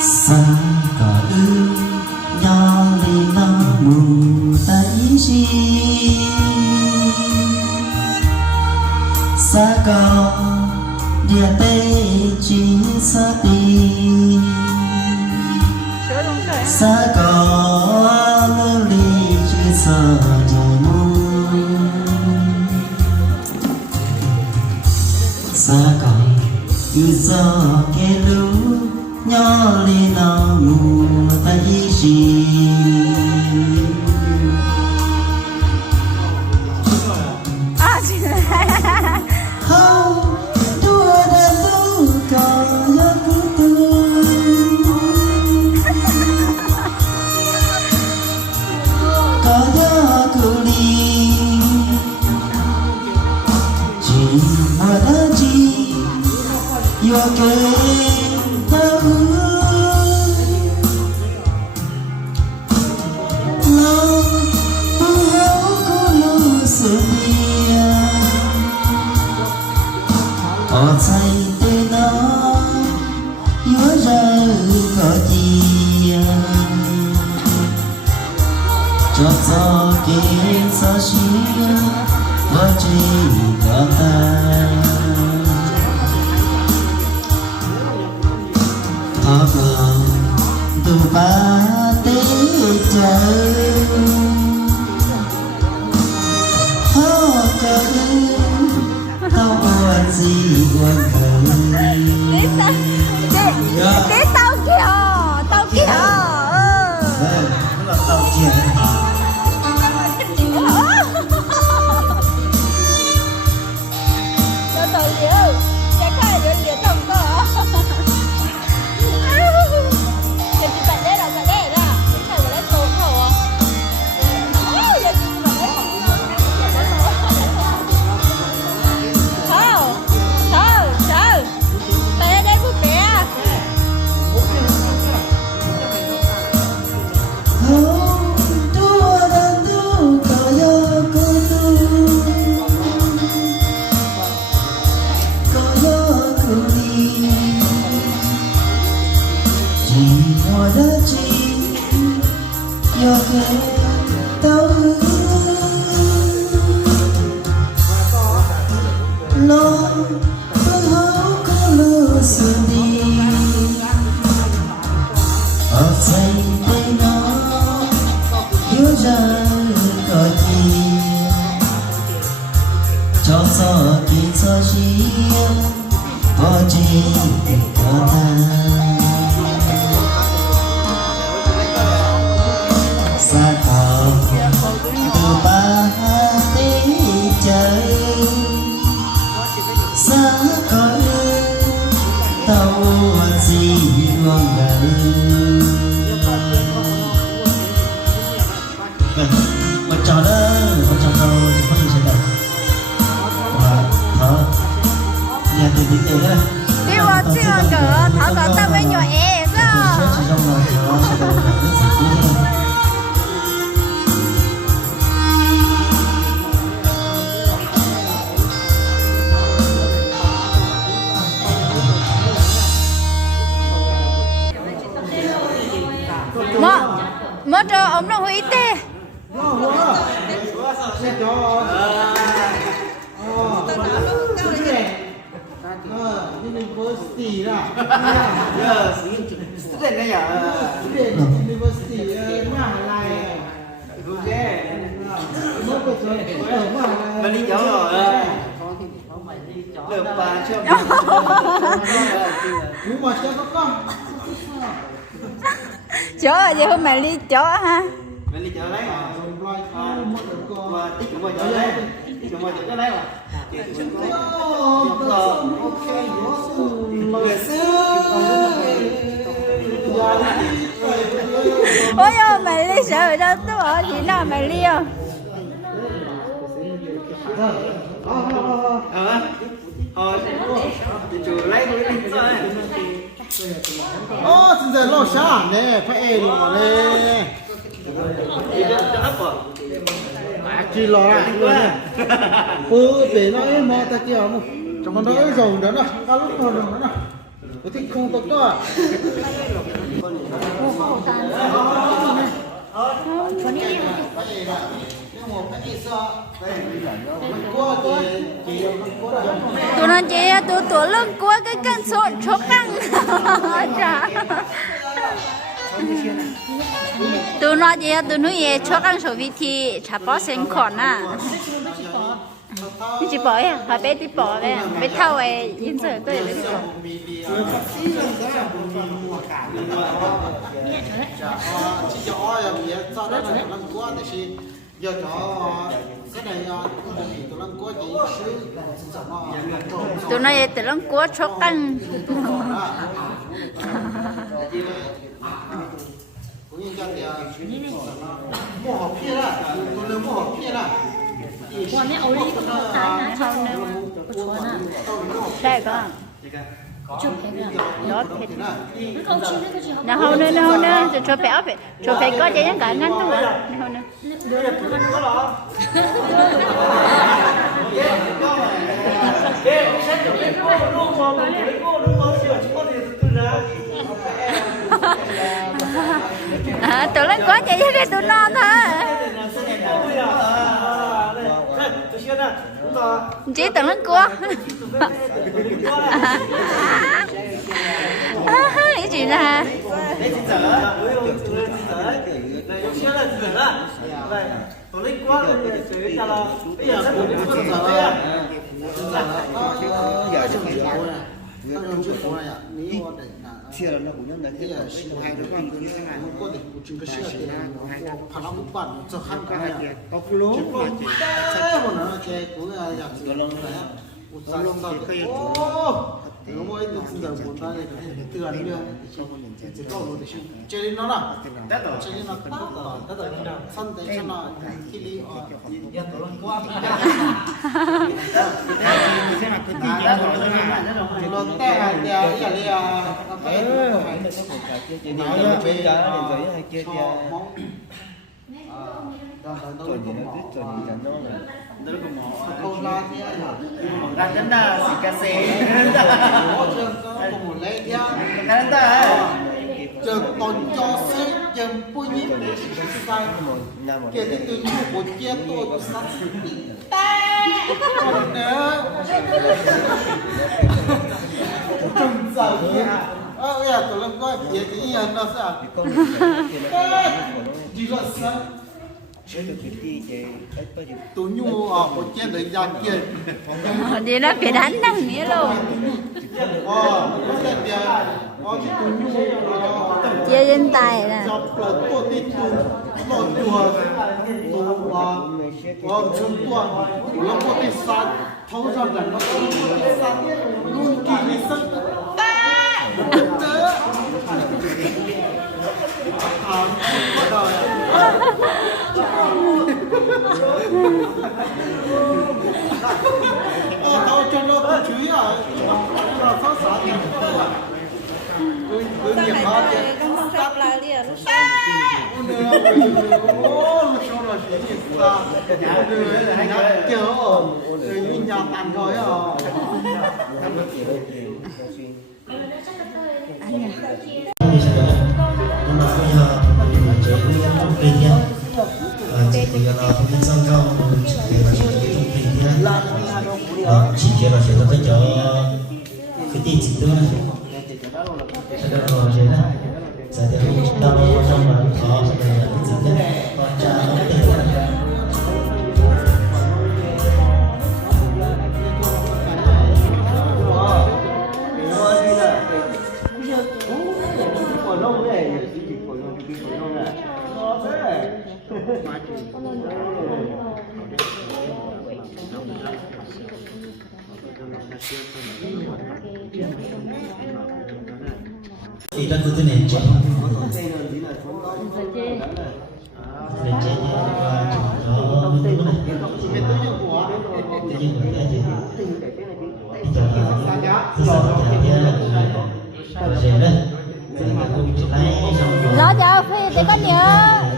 Sa có ư nhỏ lì nó mù tay chi Sa có địa tê chỉ sa tì Sa có lưu ly chỉ sa trời mù Sa có cứ gió kê lũ nhỏ lì nó mù tay chi Hông đua đã đủ có nhớ cứ tương Có nhớ cứ đi Chỉ mà đã chi Yêu kê ta Lâu bưng hấu cô lưu sự địa Ở tay tê nó Yếu ra có gì Cho gió kê gió xíu Có chỉ có ta Thọ cờ từ ba tế trời Thọ cờ tao buồn gì buồn cười Cái tao kìa. Tao kìa. Vâng, nó là tao kìa Tao kìa. Cái khai được liệt thông cơ. Cái gì bạn đây là bạn đây là. Cái khai của lấy tốn hổ. Tao lo bưng hấu có lưu sự đi Ở tay tay nó Yếu ra có gì Cho gió kỳ gió riêng Có chỉ có ta Sa có từ ba tế trời Sa có tao gì ngon gần Một trò đó, một trò đâu có gì sẽ đâu Thở Nhà tiền tiền tiền đó Đi vào chưa cỡ, thảo cỡ tao với nhỏ ế sao? Chỉ trong là nó sẽ đâu là cái gì cũng Mất rồi, ống đồng hủy tê. University lah. Ya, student ni ya. Student university Mahalai. Okay. Mất rồi. Mà đi chỗ rồi. Được bà cho. Muốn mà cho con. Chó gì hôm mày đi chó ha? Mày đi chợ lấy à? Và tích của mày chợ lấy. Tích của mày chợ lấy à? Ok. Người xưa. Ôi ơi mày đi sợ rồi đâu tôi ở gì nào mày đi không? 진짜 너 샤네 파에로 네. Chỉ lo lại luôn. Để nó mà ta kia mà. Trong đó dầu đó nó lúc rồi đó. tôi thích không tôi có tụi nó chỉ tụi lưng của cái cân sốt chốt căng chả tụi nó gì chốt căng số vị thì chả bỏ sen còn à chỉ bỏ à phải bé đi bỏ về bé thâu ấy yên giờ tôi lấy đi bỏ giờ cho cái này tụi nó có gì tụi nó tụi nó có chốt căng cũng như cái mua hộp kia là tụi nó mua hộp kia làวันนี้เอาลิ้นเข้าตานะเขาเนี่ยชวนอ่ะใช่ก็จุดเผ็ดอ่ะยอดเผ็ดนะเขาเนี่ยจะชวนไปเอาไปชวนไปก็จะยังการงั้นตัวนะเขาเนี่ยtụi nó có chạy với cái tụi non thôi chỉ tụi nó có cái gì là chia là nó cũng nhân đấy thì là hai đứa con cứ như thế này không có thể của chúng cái chia thì thằng nó cũng bận cho khăn cái này có cái lố mà nó chơi cũng là dạng sửa lông này á sửa lông tao thì nó mới từ giờ muốn ta này từ anh đưa chỉ có rồi thì chơi lên nó nào chơi lên nó phân thế cho nó khi đi nó té thì giờ đi Ra đến là xì cà xê. Chờ tồn cho xe chầm bôi nhịp để sai kể từ từ chủ một chia tôi sát còn nữa trùng dầu bây giờ tôi làm coi phía thì yên nó sẽ chỉ là sao tôi nhu ở một chia để dàn kia thì nó phải đánh năng nghĩa luôn chia dân tài nè tao cho nó chú ý à nó phát xả thì cứ nghiệp hết không sắp lại đi lúc nhà tàn rồi chỉ kia là sẽ có cái chỗ cái tiền chỉ tương sẽ được rồi thế này sẽ được đau trong mà khó sẽ được cái gì đấy còn trả nó tiền thì đang có tên này chọn để chơi và nó nó cho phi thì có nhớ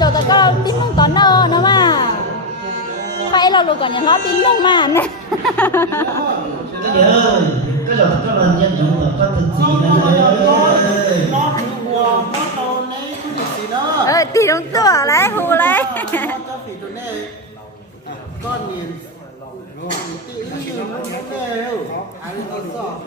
chỗ ta có tin không có nó mà phải là luôn còn nhà nó tin không mà cái là nhân chúng ta có thực gì nữa đúng tuổi lấy hù lấy cho phỉ chỗ này con nhìn tí như nó đều ai nó rõ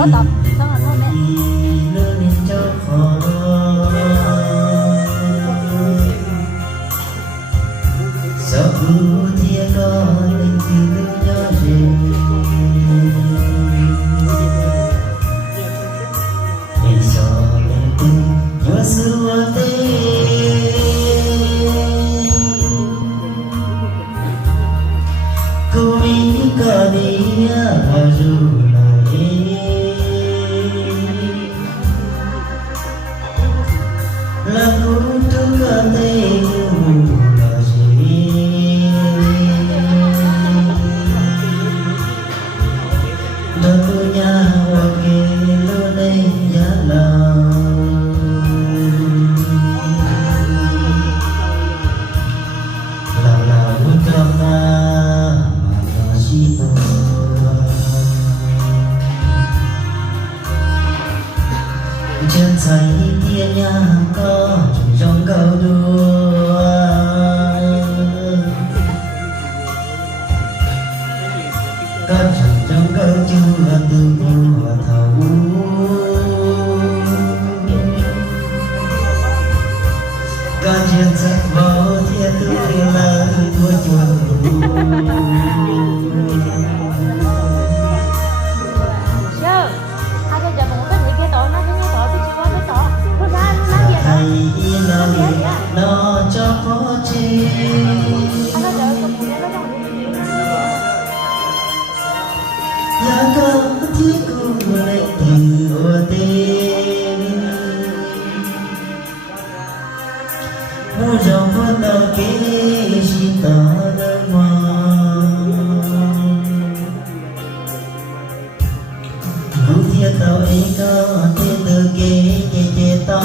khó tập sao mà thôi mẹ chân say tia nhà có trong câu đua có trong câu chưa từ mùa thấu có chuyện sắc vô thiên tư lời của chuồn nó cho có chi giá có thiết cung lại từ ô tê mua dòng vô tàu kế chỉ tỏ đơn mong cũng thiết tàu ấy có thiết từ kế chế to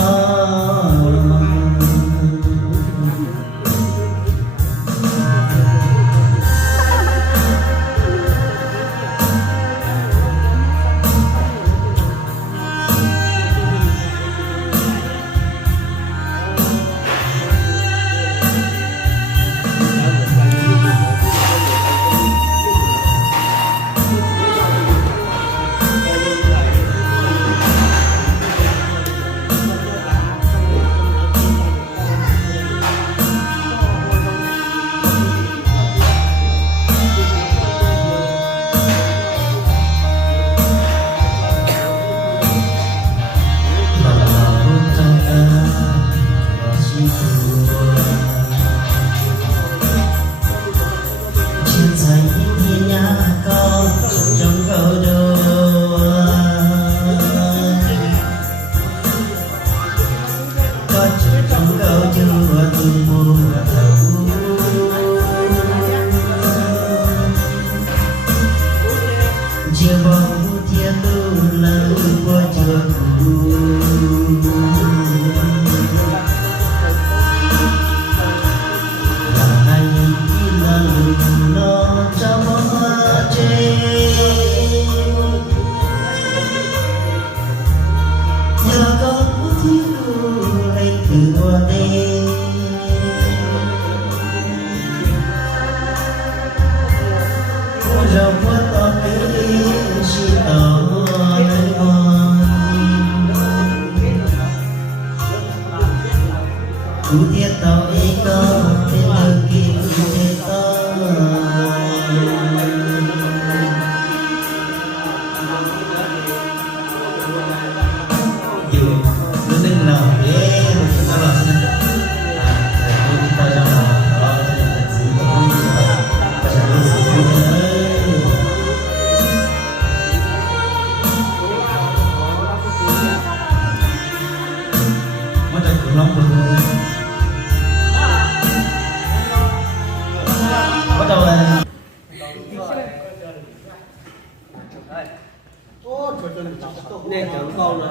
Nè chọn con nè.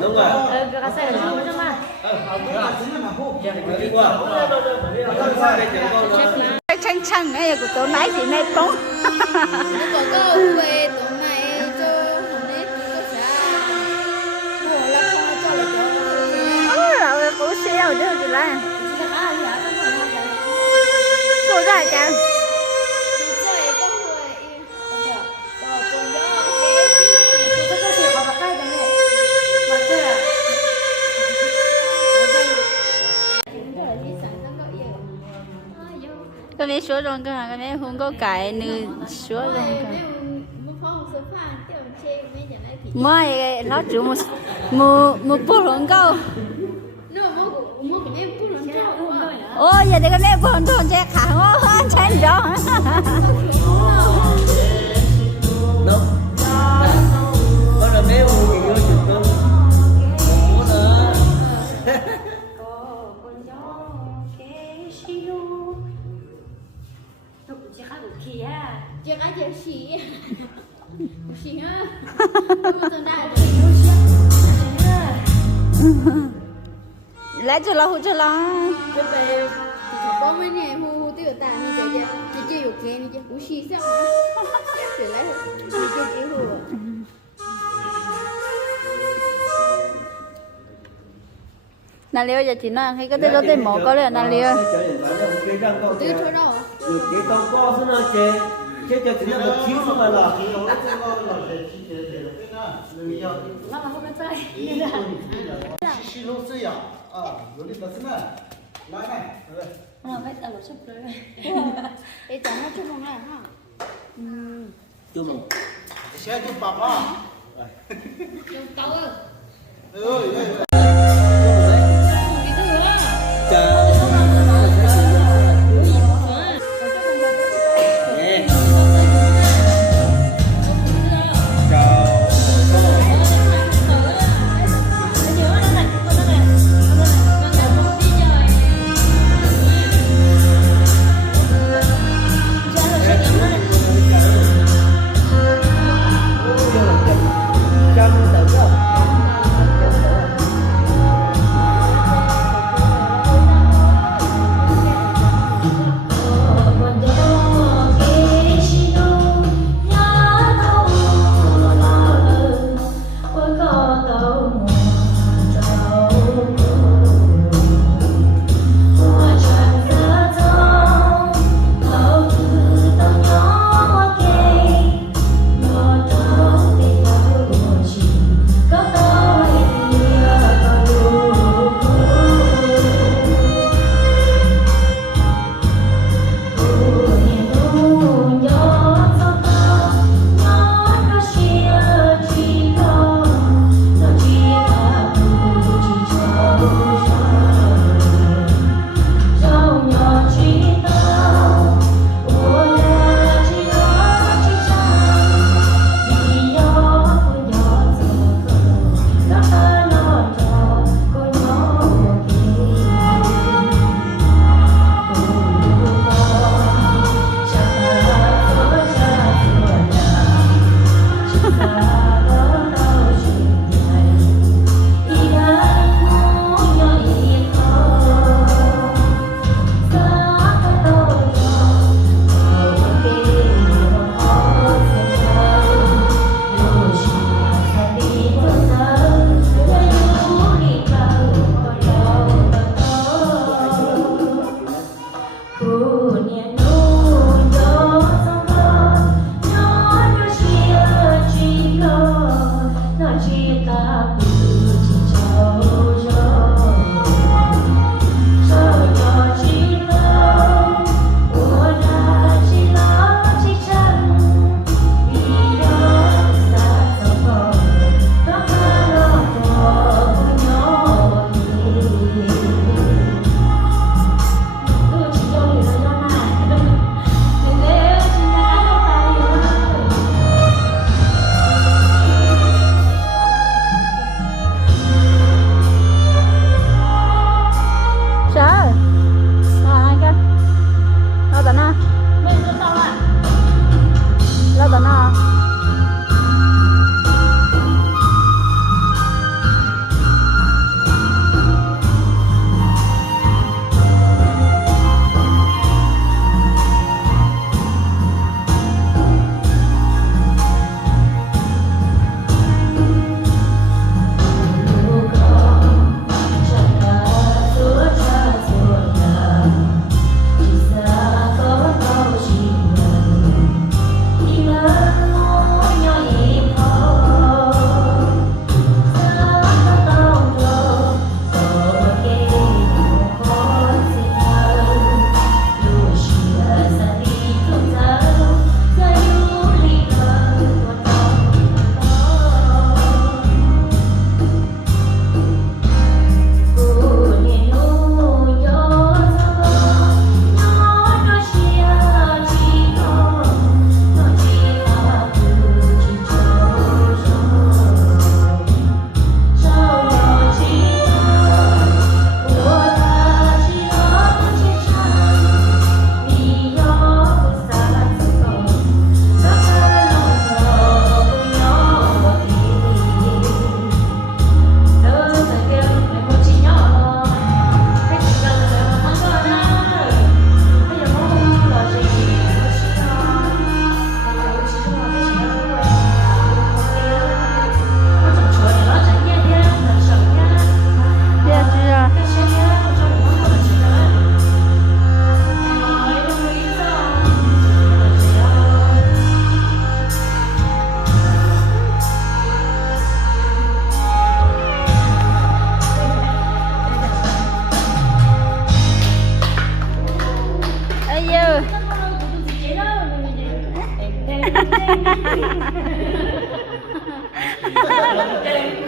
Đúng rồi. cái xe là chứ mà Đi qua. Đây chọn con nè. chăng chăng ấy của tôi máy thì mẹ bóng có câu về tụi mày cho nên có sao của là không cho là cho rồi cô xeo được rồi là cô ra chăng chơi có hồi cái này số rồi cái này không có cái nữa số rồi mới nó chỉ một bộ hồng câu ôi giờ thì cái này bộ hồng thôn sẽ khá hơn chén gió Đúng. Có là bé hùng thì vô chụp luôn. Ủa nữa. chưa ai chơi xì xì ha tôi đang lại cho lo cái về có mấy ngày hu tiêu tàn như vậy chứ chơi được nghe như chứ xì sao để lấy chơi cái hu nà liêu giờ chị nói khi có tới tới mổ có liền nà liêu tiêu thôi đâu Được cái con co xuống nó chê. Chê cho chỉ là một chiếu thôi mà là. để chẳng nó chung không lại ha Chú mừng. Xe chụp bọc đó. chung tao ơi Chào. Nè.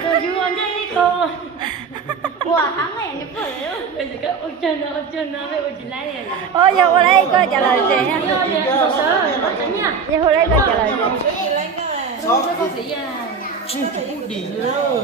Cô chú con chơi cô. Ủa thắng này nhập rồi đó. Bây giờ các ông chân nó với ông chị lấy này. Ôi giờ qua đây coi trả lời chị ha. Giờ qua đây coi trả lời chị. Sao? Con sĩ à. Chỉ cũng đi nữa.